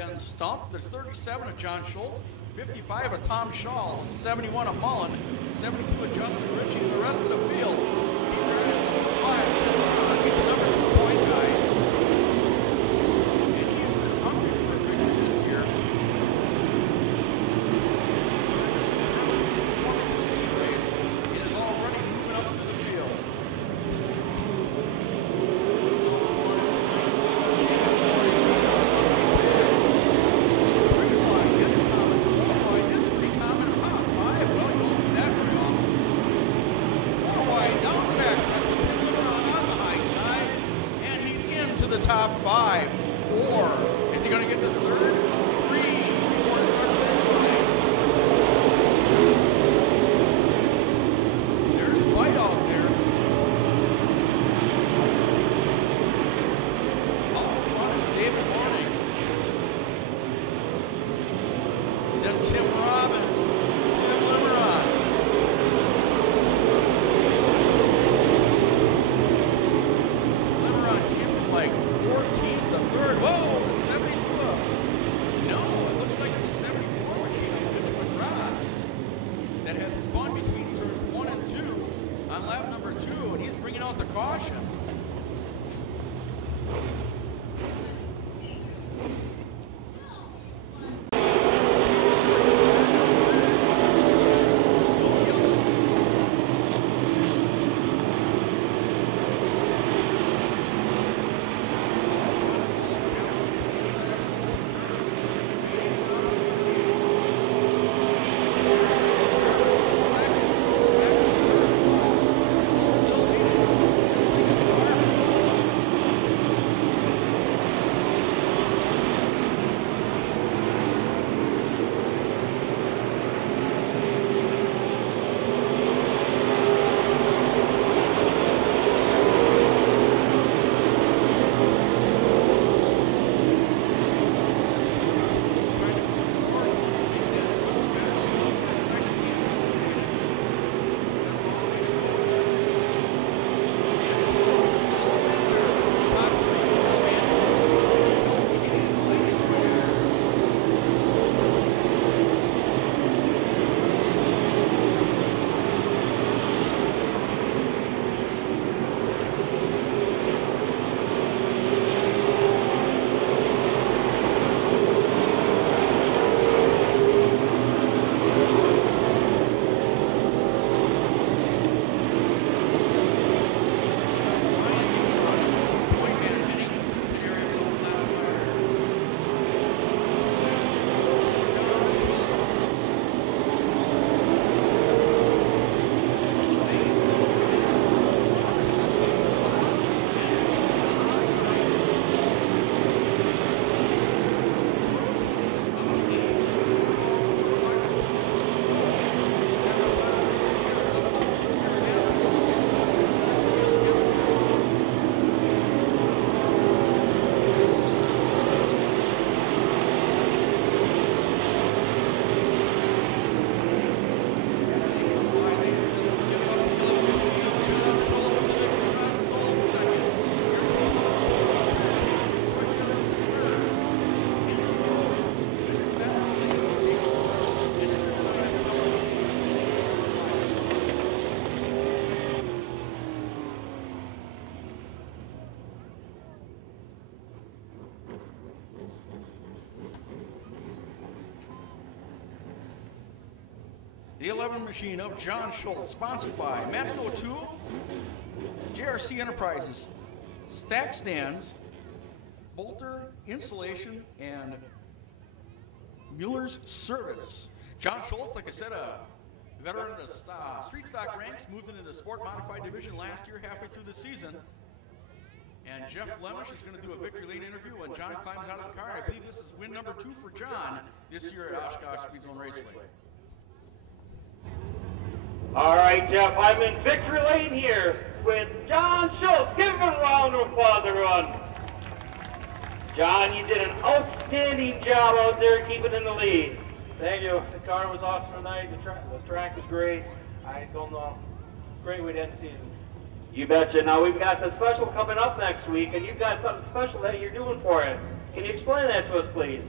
Ben Stump. There's 37 of John Schultz, 55 of Tom Shaw, 71 of Mullen, 72 of Justin Ritchie, and the rest of the field. He's the number 2 point guy. And he's been hungry for a victory this year. It is already moving up to the field. Top 5, 4. Is he going to get the third? 3. 4 is There's White out there. Out front is David Horning. Then Tim Robbins. Tim Limeron. Limeron came from like 14th, the third. Whoa, 72. No, it looks like it was 74 machine on Mitch McGrath that had spun between turns 1 and 2 on lap number 2, and he's bringing out the caution. The 11 machine of John Schultz, sponsored by Matco Tools, JRC Enterprises, Stack Stands, Bolter Insulation, and Mueller's Service. John Schultz, like I said, a veteran of the street stock ranks, moved into the sport modified division last year, halfway through the season. And Jeff Lemish is going to do a victory lane interview when John climbs out of the car. I believe this is win number 2 for John this year at Oshkosh Speedzone Raceway. All right, Jeff, I'm in victory lane here with John Schultz. Give him a round of applause, everyone. John, you did an outstanding job out there keeping in the lead. Thank you. The car was awesome tonight. The track was great. I don't know. Great way to end the season. You betcha. Now we've got the special coming up next week, and you've got something special that you're doing for it. Can you explain that to us, please?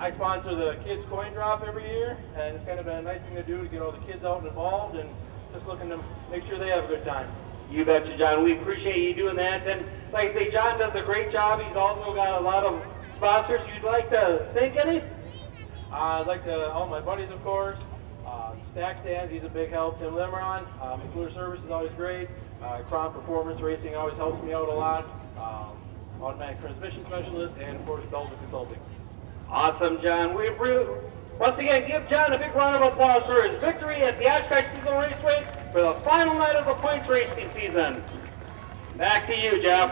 I sponsor the kids coin drop every year, and it's kind of been a nice thing to do to get all the kids out and involved, and just looking to make sure they have a good time. You betcha, John. We appreciate you doing that. And like I say, John does a great job. He's also got a lot of sponsors. You'd like to thank any? I'd like to, all my buddies, of course. Stack Stands, he's a big help. Tim Limeron, McClure Service is always great. Cron Performance Racing always helps me out a lot. Automatic Transmission Specialist, and of course, Belgian Consulting. Awesome, John. We once again give John a big round of applause for his victory at the Oshkosh Speedzone Raceway for the final night of the points racing season. Back to you, Jeff.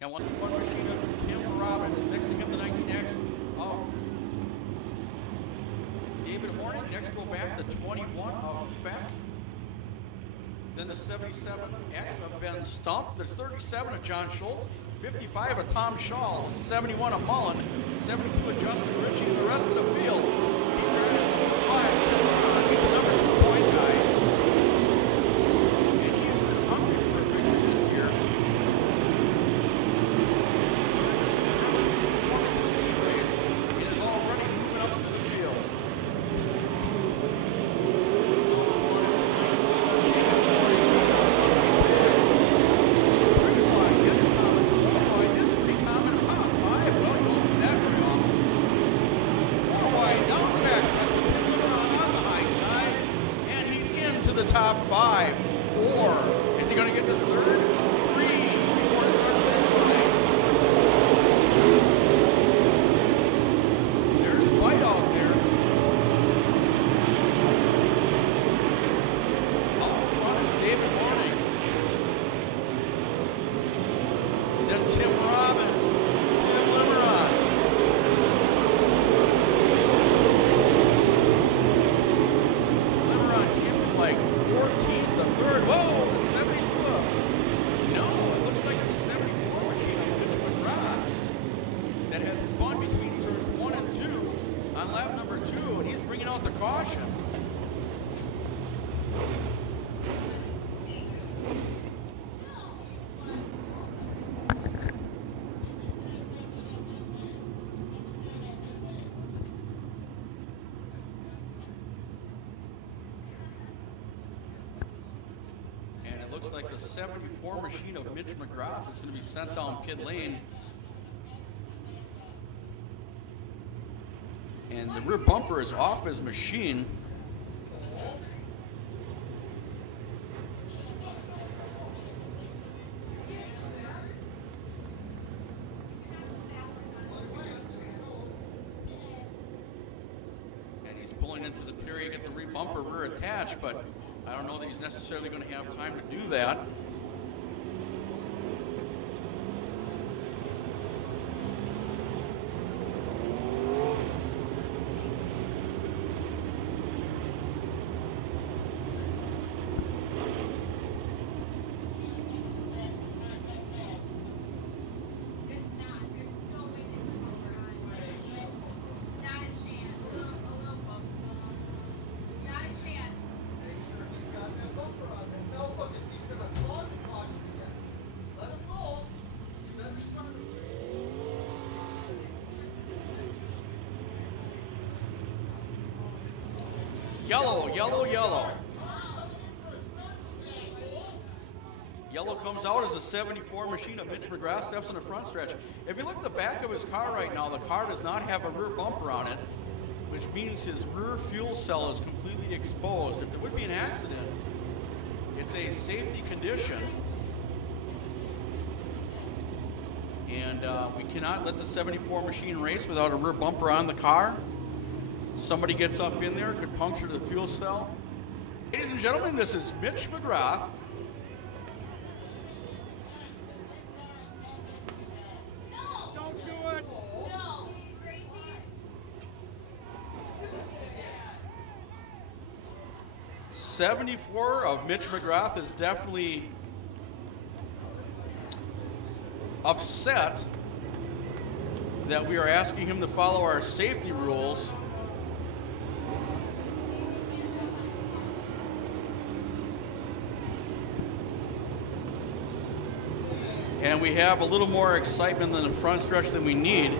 And one machine of Kim Robbins. Next to him, the 19X of David Hornick. Next, go back to 21 of Feck. Then the 77X of Ben Stump. There's 37 of John Schultz. 55 of Tom Shaw. 71 of Mullen. 72 of Justin Ritchie. And the rest of the field. He's the number 2 point guy. And he has been hungry for a victory this year. It is already moving up to the field. Top 5, 4. Is he going to get the third? 3, 4 is there's White out there. Up front is David Horning. Then Tim Robbins, Tim Limeron. Limeron came like 14th, the third. Whoa, 72. No, it looks like it was 74 machine of Mitch McGrath that had spun between turns 1 and 2 on lap number 2, and he's bringing out the caution. Looks like the 74 machine of Mitch McGrath is going to be sent down pit lane. And the rear bumper is off his machine. And he's pulling into the period, get the rear bumper rear attached, but I don't know that he's necessarily going to have time to do that. Yellow, yellow, yellow. Yellow comes out as a 74 machine of Mitch McGrath, steps on the front stretch. If you look at the back of his car right now, the car does not have a rear bumper on it, which means his rear fuel cell is completely exposed. If there would be an accident, it's a safety condition. And we cannot let the 74 machine race without a rear bumper on the car. Somebody gets up in there, could puncture the fuel cell. Ladies and gentlemen, this is Mitch McGrath. No. Don't do it. No. Gracie. 74 of Mitch McGrath is definitely upset that we are asking him to follow our safety rules. And we have a little more excitement in the front stretch than we need.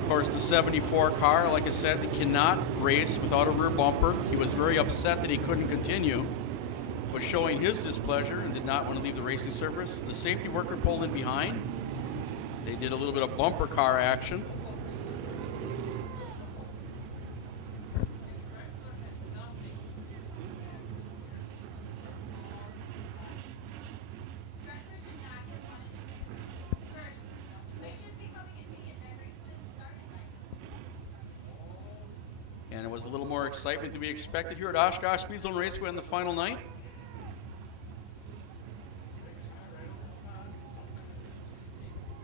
Of course, the 74 car, like I said, cannot race without a rear bumper. He was very upset that he couldn't continue, was showing his displeasure and did not want to leave the racing surface. The safety worker pulled in behind. They did a little bit of bumper car action. And it was a little more excitement to be expected here at Oshkosh Speedzone Raceway on the final night.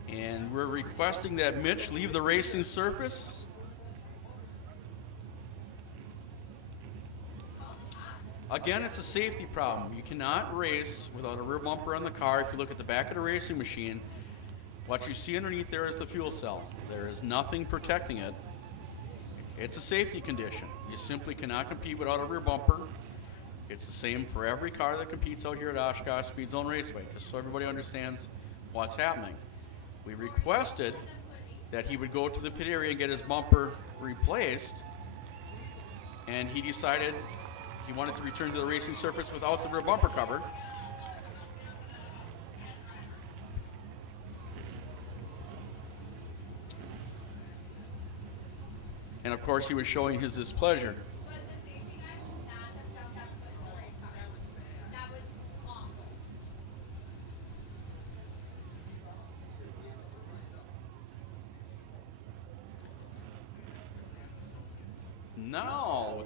And we're requesting that Mitch leave the racing surface. Again, it's a safety problem. You cannot race without a rear bumper on the car. If you look at the back of the racing machine, what you see underneath there is the fuel cell. There is nothing protecting it. It's a safety condition. You simply cannot compete without a rear bumper. It's the same for every car that competes out here at Oshkosh Speedzone Raceway, just so everybody understands what's happening. We requested that he would go to the pit area and get his bumper replaced, and he decided he wanted to return to the racing surface without the rear bumper cover. And of course, he was showing his displeasure. But the safety guy should not have jumped out the foot of the race car. That was awful. Now,